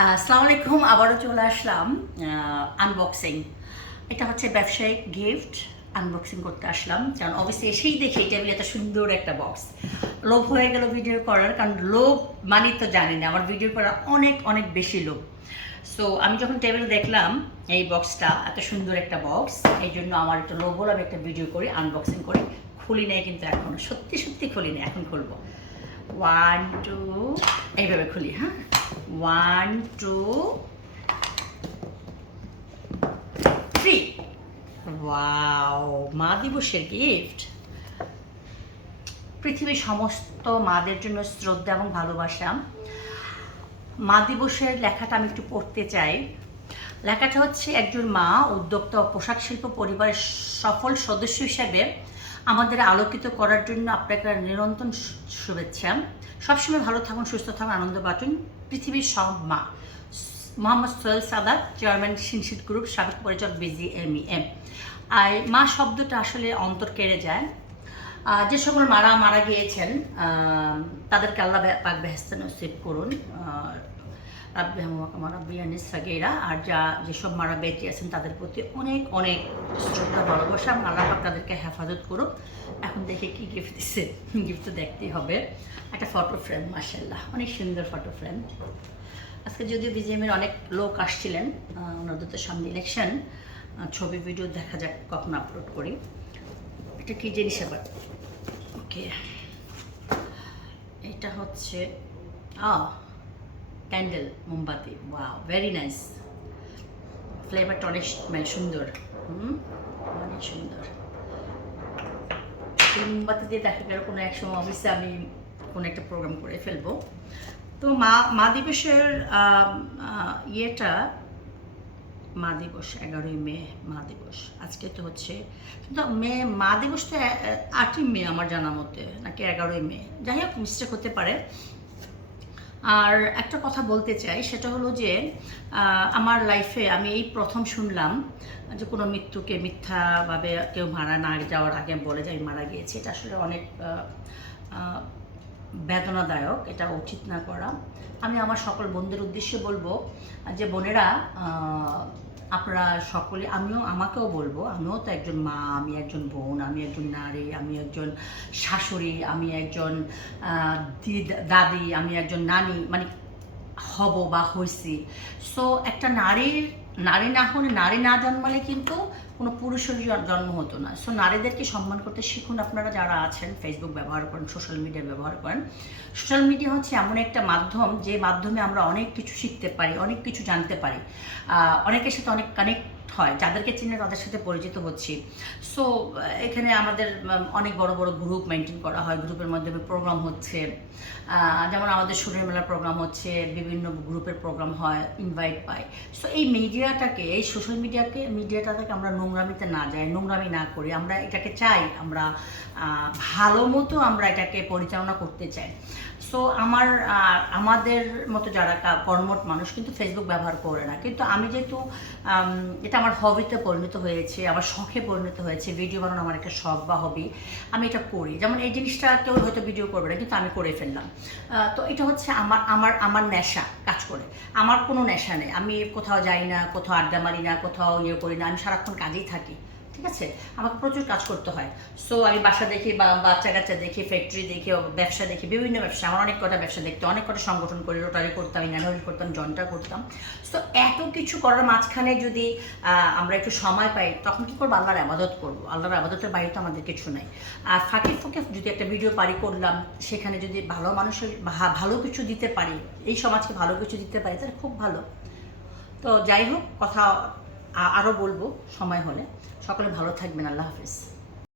আসসালামু আলাইকুম, আবারও চলে আসলাম আনবক্সিং এটা হচ্ছে ব্যবসায়িক গিফট আনবক্সিং করতে আসলাম, কারণ অবশ্যই এসেই দেখি টেবিল এত সুন্দর একটা বক্স লোভ হয়ে গেল ভিডিও করার, কারণ লোভ মানে তো জানি না, আমার ভিডিও করার অনেক অনেক বেশি লোভ। সো আমি যখন টেবিল দেখলাম এই বক্সটা এত সুন্দর একটা বক্স এই জন্য আমার একটা লোভ হলো আমি একটা ভিডিও করি আনবক্সিং করি। খুলি নেই কিন্তু এখন, সত্যি সত্যি খুলি নেই, এখন খুলবো। ওয়ান টু এইভাবে খুলি হ্যাঁ? ওয়ান টু থ্রি ওয়াও মা দিবসের গিফট পৃথিবীর সমস্ত মাদের জন্য শ্রদ্ধা এবং ভালোবাসা। মা দিবসের লেখাটা আমি একটু পড়তে চাই। লেখাটা হচ্ছে একজন মা, উদ্যোক্তা পোশাক শিল্প পরিবারের সফল সদস্য হিসেবে আমাদের আলোকিত করার জন্য আপনাকে নিরন্তর শুভেচ্ছা। সবসময় ভালো থাকুন, সুস্থ থাকুন, আনন্দ বাটুন পৃথিবীর সব মা। মোহাম্মদ সোহেল সাদাত, চেয়ারম্যান সিনসিট গ্রুপ, সাবেক পরিচালক বিজি এম এম। আর মা শব্দটা আসলে অন্তর কেড়ে যায়। যে সকল মারা মারা গিয়েছেন তাদেরকে আল্লাহ পাক বেহেস্তে নসিব করুন। আহ, রাব্বি হামুকামা রাব্বি আনিস সাগীরা আর যা যেসব মারা বেঁচে আছেন তাদের প্রতি অনেক অনেক শ্রদ্ধা ভালোবাসা এবং আল্লাহ তাদেরকে হেফাজত করুক। এখন দেখে কি গিফট দিচ্ছে গিফট তো দেখতেই হবে। একটা ফটো ফ্রেম মার্শাল্লাহ অনেক সুন্দর ফটো ফ্রেম আজকে যদিও বিজিএমের অনেক লোক আসছিলেন ওনাদের তো সামনে ইলেকশন ছবি ভিডিও দেখা যাক কখন আপলোড করি। এটা কি জিনিস আবার? ওকে এটা হচ্ছে আ ক্যান্ডেল মোমবাতি ওয়াও ভেরি নাইস ফ্লেভারটা অনেক মানে সুন্দর। হুম? অনেক সুন্দর। এই মোমবাতি দিয়ে দেখা গেল কোনো এক সময় অফিসে আমি কোনো একটা প্রোগ্রাম করে ফেলব। তো মা মা দিবসের ইয়েটা মা দিবস, এগারোই মে, মা দিবস। আজকে তো হচ্ছে, কিন্তু মে, মা দিবস তো এ- এ- আটই মে আমার জানা মতে, নাকি এগারোই মে। যাই হোক মিস্টেক হতে পারে। আর একটা কথা বলতে চাই, সেটা হলো যে আমার লাইফে আমি এই প্রথম শুনলাম যে কোনো মৃত্যুকে মিথ্যাভাবে কেউ মারা না যাওয়ার আগে বলে যে আমি মারা গিয়েছি। এটা আসলে অনেক বেদনাদায়ক, এটা উচিত না করা। আমি আমার সকল বন্ধুদের উদ্দেশ্যে বলব যে, বোনেরা আপনারা সকলে, আমিও, আমাকেও বলব, আমিও তো একজন মা, আমি একজন বোন, আমি একজন নারী, আমি একজন শাশুড়ি, আমি একজন দিদ- আমি একজন নানি মানে হব বা হইছি। সো একটা নারীর, নারী না হলে, নারী না জন্মালে কিন্তু কোনো পুরুষের জন্ম হতো না। সো নারীদেরকে সম্মান করতে শিখুন আপনারা যারা আছেন ফেসবুক ব্যবহার করেন সোশ্যাল মিডিয়া ব্যবহার করেন। সোশ্যাল মিডিয়া হচ্ছে এমন একটা মাধ্যম, যে মাধ্যমে আমরা অনেক কিছু শিখতে পারি, অনেক কিছু জানতে পারি। অনেকের সাথে অনেক কানেক্ট হয়, যাদেরকে চিনে তাদের সাথে পরিচিত হচ্ছি। সো এখানে আমাদের অনেক বড় বড় গ্রুপ মেনটেন করা হয় গ্রুপের মাধ্যমে প্রোগ্রাম হচ্ছে। যেমন আমাদের সুরের মেলা প্রোগ্রাম হচ্ছে, বিভিন্ন গ্রুপের প্রোগ্রাম হয় ইনভাইট পাই। সো এই মিডিয়াটাকে এই সোশ্যাল মিডিয়াকে মিডিয়াটাকে আমরা নোংরামিতে না যাই নোংরামি না করি আমরা এটাকে চাই, আমরা ভালো মতো আমরা এটাকে পরিচালনা করতে চাই। সো আমার আমাদের মতো যারা কা- কর্মঠ মানুষ কিন্তু ফেসবুক ব্যবহার করে না। কিন্তু আমি যেহেতু এটা আমার হবিতে পরিণত হয়েছে, আমার শখে পরিণত হয়েছে ভিডিও বানানো আমার একটা শখ বা হবি আমি এটা করি। যেমন এই জিনিসটা কেউ হয়তো ভিডিও করবে না, কিন্তু আমি করে ফেললাম। তো এটা হচ্ছে আমার আমার আমার নেশা কাজ করে। আমার কোনো নেশা নেই। আমি কোথাও যাই না, কোথাও আড্ডা মারি না, কোথাও ইয়ে করি না, আমি সারাক্ষণ কাজেই থাকি, ঠিক আছে? আমাকে প্রচুর কাজ করতে হয়। সো আমি বাসা দেখি বা বাচ্চা কাচ্চা দেখি ফ্যাক্টরি দেখি, ব্যবসা দেখি, বিভিন্ন ব্যবসা, আমার অনেক কটা ব্যবসা দেখতে, অনেক কটা সংগঠন করি রোটারি করতাম ইনানোরি করতাম জনটা করতাম। সো এত কিছু করার মাঝখানে যদি আমরা একটু সময় পাই, তখন কি করব? আল্লাহর আবাদত করব। আল্লাহর আবাদতের বাইরে তো আমাদের কিছু নাই। আর ফাঁকে ফাঁকে যদি একটা ভিডিও পারি করলাম, সেখানে যদি ভালো মানুষের ভালো কিছু দিতে পারি, এই সমাজকে ভালো কিছু দিতে পারি, তাহলে খুব ভালো। তো যাই হোক, কথা আরও বলব সময় হলে। সকলে ভালো থাকবেন আল্লাহ হাফিজ।